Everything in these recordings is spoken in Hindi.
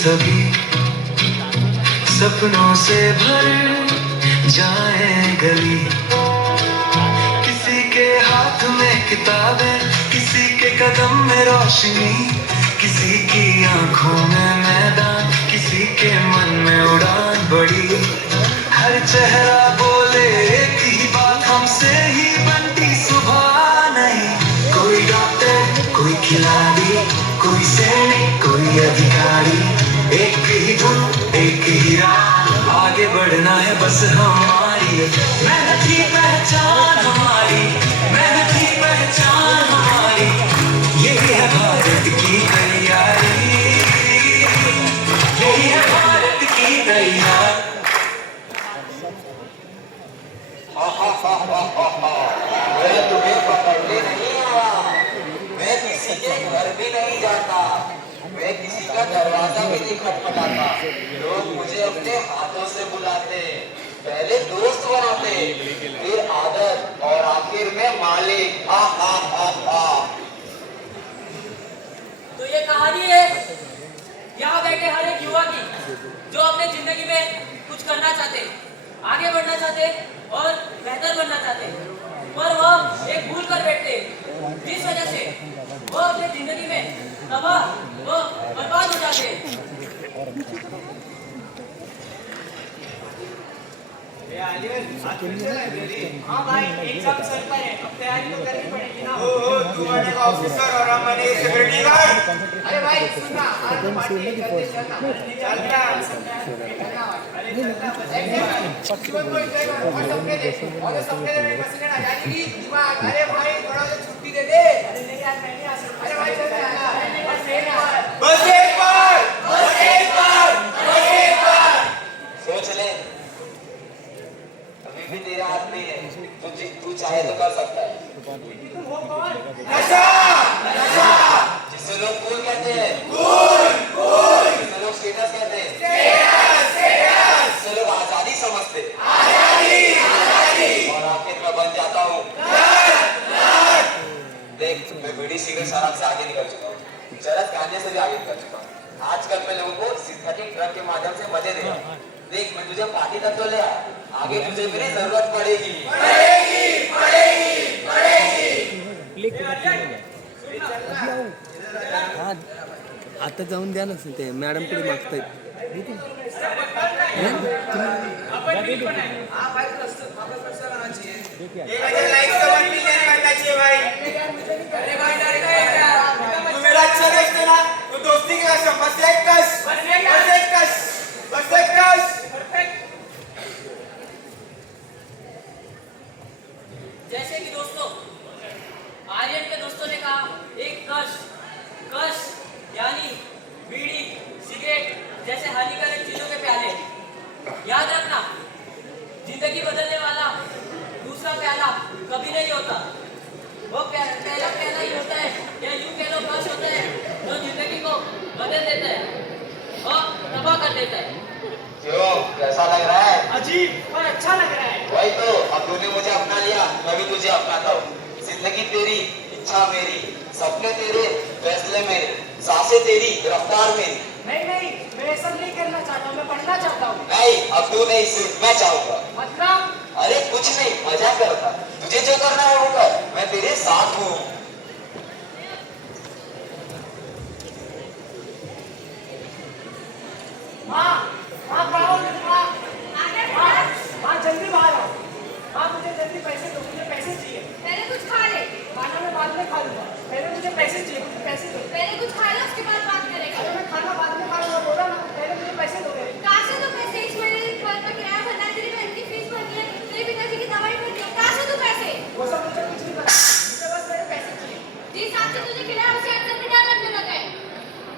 सभी सपनों से भर जाए गली। किसी के हाथ में किताबें, किसी के कदम में रोशनी, किसी की आंखों में मैदान, किसी के मन में उड़ान बड़ी। हर चेहरा बोले एक ही बात, हमसे ही बनती सुबह नहीं। कोई डॉक्टर, कोई खिलाड़ी, कोई सैनिक, कोई अधिकारी, एक ही धुन, एक ही राह, आगे बढ़ना है बस हमारी। मेहनत ही पहचान हमारी, मेहनत ही पहचान हमारी, यही है भारत की तैयारी, यही है भारत की तैयारी। मैं तुम्हें पकड़ने नहीं आया, मैं किसी के घर भी नहीं जाता, मैं किसी का दरवाजा भी नहीं खटखटाता। लोग मुझे अपने हाथों से बुलाते, पहले दोस्त बनाते, फिर आदत और आखिर में मालिक। हा हा हा हा। तो ये कहानी है यहाँ बैठे हर एक युवा की, जो अपने जिंदगी में कुछ करना चाहते, आगे बढ़ना चाहते और बेहतर बनना चाहते, पर वह एक भूल कर बैठते, जिस वजह से वह अपने जिंदगी में तबाह व बर्बाद हो जाते। हाँ भाई, एग्जाम सर पर है, अब तैयारी तो करनी पड़ेगी ना। तू बनेगा ऑफिसर और हम बनेंगे सिक्योरिटी गार्ड। अरे भाई सुनना, आज तो पार्टी करते चलना। चल क्या? अरे जीवन को एंजॉय करो और सबके लिए, और सबके लिए मेरी मशीन आ जाएगी दिमाग। अरे भाई थोड़ा सा छुट्टी दे दे। अरे नहीं यार, मैं नहीं आ सकता। अरे भाई चल ना, बस एक बार, बस एक बार, बस एक बार, बस एक बार। सोच ले, अभी भी तेरे हाथ में है, तू चाहे तो कर सकता है। वो कौन? नशा, नशा, जिसे लोग कूल कहते हैं, कूल, कूल, जिसे लोग स्टेटस कहते हैं, स्टेटस, स्टेटस, जिसे लोग आजादी समझते, आजादी, आजादी, और आखिर में बन जाता हूँ लड़, लड़। देख, मैं बीड़ी सिगरेट शराब से आगे निकल चुका हूँ, चरस गांजे से भी आगे निकल चुका हूँ। आजकल मैं लोगों को सिंथेटिक ड्रग के माध्यम से मजे दे रहा हूँ। देख, मैं तुझे पार्टी तक तो ले आया, आगे तुझे मेरी जरूरत पड़ेगी, पड़ेगी, पड़ेगी, पड़ेगी। हा आता जाऊन द्या ना ते मॅडम पुढे मागतायत. एक हजार लाइक तो 1 मिलियन करना चाहिए भाई। अरे भाई डर गए क्या? तू मेरा अच्छा दोस्त है ना, तो दोस्ती की कसम, बस एक कस, बस एक कस, बस एक कस। जैसे कि दोस्तों, आर्यन के दोस्तों ने कहा, एक कश, कश यानी बीड़ी, सिगरेट जैसे हानिकारक चीजों के प्याले। याद रखना, जिंदगी बदलने वाला दूसरा प्याला कभी नहीं होता, वो पहला प्याला ही होता है, या यूं कह लो कश होता है, जो जिंदगी को बदल देता है और तबाह कर देता है। क्यों, कैसा लग रहा है? अजीब और अच्छा लग रहा है। वही तो, अब तूने मुझे अपना लिया, मैं भी तुझे अपनाता हूँ। जिंदगी तेरी, इच्छा मेरी, सपने तेरे, फैसले मेरे, सांसें तेरी, रफ्तार मेरी। नहीं नहीं, मैं ये सब नहीं करना चाहता हूँ, मैं पढ़ना चाहता हूँ। नहीं, अब तू नहीं, सिर्फ मैं चाहूंगा। मतलब? अरे कुछ नहीं, मजाक करता, तुझे जो करना है वो कर, मैं तेरे साथ हूँ। माँ, माँ बाहर, माँ, माँ जल्दी बाहर आओ। माँ मुझे जल्दी पैसे दो, मुझे पैसे चाहिए। पहले कुछ खा ले। खाना मैं बाद में खा लूंगा, पहले मुझे पैसे चाहिए, मुझे पैसे दो। पहले कुछ खा ले, उसके बाद बात करेंगे। अरे मैं खाना बाद में खा लूंगा, बोला ना, पहले मुझे पैसे दो मेरे। कहाँ से तू पैसे? इस महीने घर का किराया भरना है, तेरी बहन की फीस भरनी है, तेरे पिताजी की दवाई भरनी है, कहाँ से तू पैसे? वो सब मुझे कुछ नहीं पता, मुझे बस मेरे पैसे चाहिए। जिस हिसाब से तुझे खिलाया उसे अंदर में डाल रखने लगा है।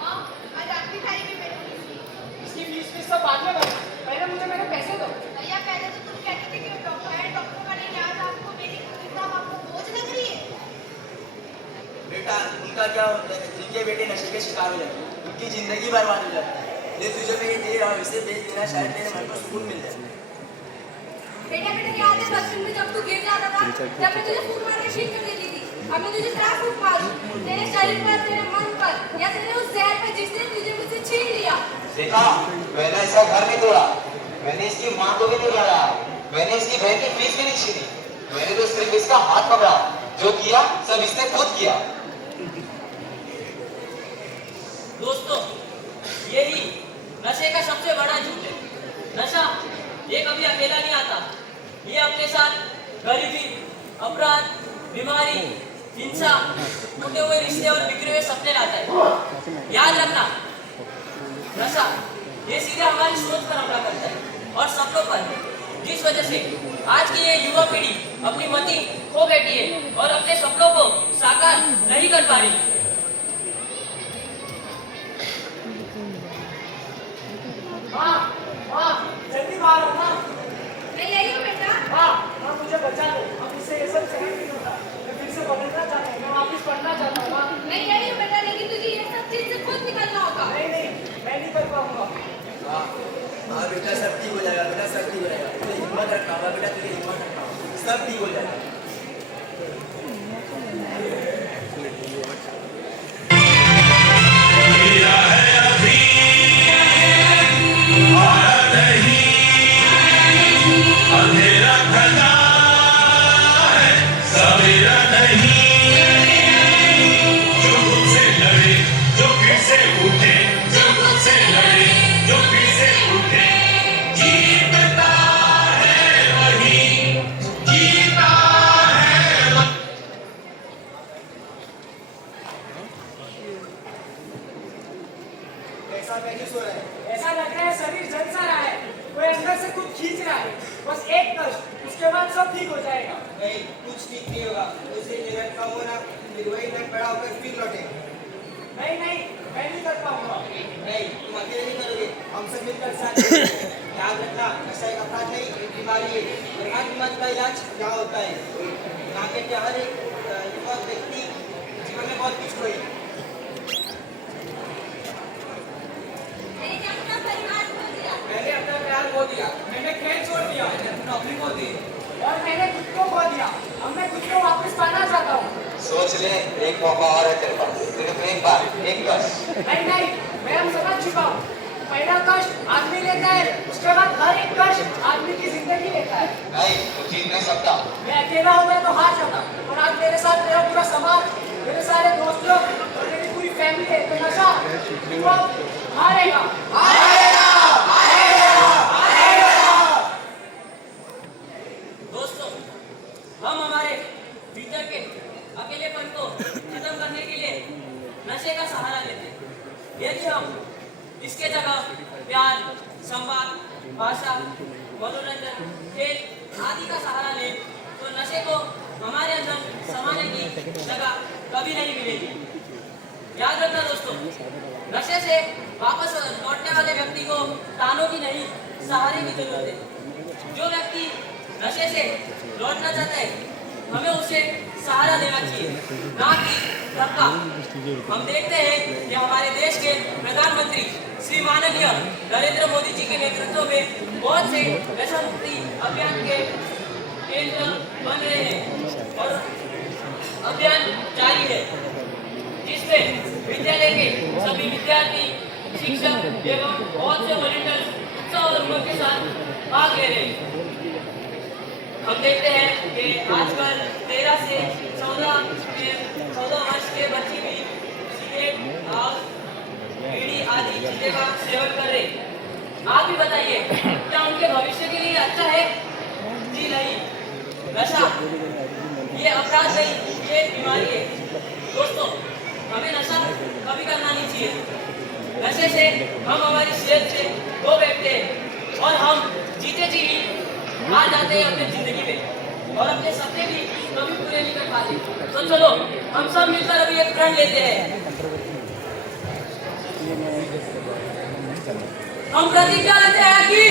हाँ, आज आखिरी तारीख है मेरी फीस। इसकी फीस सब बाद में भरना, पहले मुझे मेरे पैसे दो। भैया पहले तो तुम कहते थे कि डॉक्टर है, डॉक्टर का लेके आज आपको मेरी किताब आपको बोझ लग रही है। बेटा, उनका क्या होता है, जिनके बेटे नशे के शिकार हो जाते हैं, उनकी जिंदगी बर्बाद हो जाती है। ये तुझे मैं ये दे रहा हूँ, इसे बेच देना, शायद तेरे मन को सुकून मिल जाए। बेटा बेटा याद है बचपन में जब तू गिर जाता था, जब मैं तुझे फूट मार के शीट कर देती थी। अब मैं तुझे क्या खूब मारूं? तेरे शरीर पर, तेरे मन पर, या तेरे उस जहर पर जिसने तुझे मुझसे छीन लिया। देखा, मैंने इसका घर नहीं तोड़ा, मैंने इसकी माँ को भी नहीं लड़ा, मैंने इसकी बहन की फीस भी नहीं छीनी, मैंने तो सिर्फ इसका हाथ पकड़ा। जो किया सब इसने खुद किया। दोस्तों, यही नशे का सबसे बड़ा झूठ है। नशा ये कभी अकेला नहीं आता, ये अपने साथ गरीबी, अपराध, बीमारी, हिंसा, टूटे हुए रिश्ते और बिखरे हुए सपने लाता है। याद रखना, नशा ये सीधे हमारी सोच पर हमला करता है और सपनों पर, जिस वजह से आज की ये युवा पीढ़ी अपनी मति खो बैठी है और अपने सपनों को साकार नहीं कर पा रही। जल्दी बाहर आओ ना। मैं यही हूँ बेटा। माँ मुझे बचा लो, अब इससे ये सब सहन नहीं होता। मैं फिर से बदलना चाहता हूँ, मैं वापस पढ़ना चाहता हूँ। माँ मैं यही हूँ बेटा, लेकिन तुझे ये सब चीज से खुद निकलना होगा। नहीं, मैं नहीं कर पाऊंगा। हाँ बेटा, सब ठीक हो जाएगा बेटा, सब ठीक हो जाएगा। तुझे हिम्मत रखना होगा बेटा, तुझे हिम्मत रखना होगा, सब ठीक हो जाएगा। ऐसा नहीं सो रहा है, ऐसा लग रहा है शरीर जल सा रहा है, कोई अंदर से कुछ खींच रहा है। बस एक कष्ट, उसके बाद सब ठीक हो जाएगा। नहीं, कुछ ठीक नहीं होगा। उसे मिनट कम होना, फिर वही मिनट बड़ा होकर फिर लौटे। नहीं, मैं नहीं कर पाऊंगा। नहीं, तुम अकेले नहीं करोगे, हम सब मिलकर साथ करेंगे। याद रखना, नशा एक अपराध नहीं, एक बीमारी है। और हर बीमारी का इलाज क्या होता है? यहाँ के हर एक युवा व्यक्ति जीवन में बहुत कुछ खोए। मैंने अपना परिवार खो दिया। मैंने अपना प्यार खो दिया, मैंने खेल छोड़ दिया, मैंने अपनी नौकरी खो दी और मैंने खुद को खो दिया। अब मैं खुद को वापस पाना चाहता हूँ। सोच ले, एक मौका और है तेरे पास, सिर्फ एक बार, एक कष्ट। नहीं, मैं अब समझ चुका हूँ। पहला कष्ट आदमी लेता है, उसके बाद हर एक कष्ट आदमी की जिंदगी लेता है। नहीं, तू जीत नहीं सकता। मैं अकेला हूँ, मैं तो हार जाता, और आज मेरे साथ मेरा पूरा समाज, मेरे सारे दोस्त लोग और मेरी पूरी फैमिली है। तो नशा वो हारेगा। दोस्तों, हम हमारे भीतर के अकेलेपन को खत्म करने के लिए नशे का सहारा लेते हैं। यदि हम इसके जगह प्यार, संवाद, भाषा, मनोरंजन, खेल आदि का सहारा लें तो नशे को हमारे अंदर समाने की जगह कभी नहीं मिलेगी। याद रखना दोस्तों, नशे से वापस लौटने वाले व्यक्ति को तानों की नहीं, सहारे की जरूरत है। जो व्यक्ति नशे से लौटना चाहता है, हमें उसे सहारा देना चाहिए, ना कि धक्का। हम देखते हैं कि हमारे देश के प्रधानमंत्री श्री माननीय नरेंद्र मोदी जी के नेतृत्व में बहुत से नशा मुक्ति अभियान के केंद्र बन रहे हैं और अभियान जारी है, जिसमें विद्यालय के सभी विद्यार्थी, शिक्षक एवं बहुत से वॉलंटियर्स उत्साह और उमंग के साथ भाग ले रहे हैं। हम देखते हैं कि आजकल 13 से 14 वर्ष के बच्चे भी सिगरेट और बीड़ी आदि चीजें का सेवन कर रहे हैं। आप भी बताइए, क्या उनके भविष्य के लिए अच्छा है? जी नहीं। नशा ये अपराध नहीं, ये बीमारी है। दोस्तों, हमें नशा कभी करना नहीं चाहिए। नशे से हम हमारी सेहत से खो बैठते हैं और हम जीते जी हार जाते हैं अपनी जिंदगी में और अपने सपने भी कभी पूरे नहीं कर पाते। तो चलो हम सब मिलकर अभी एक प्रण लेते हैं। हम प्रतिज्ञा लेते हैं कि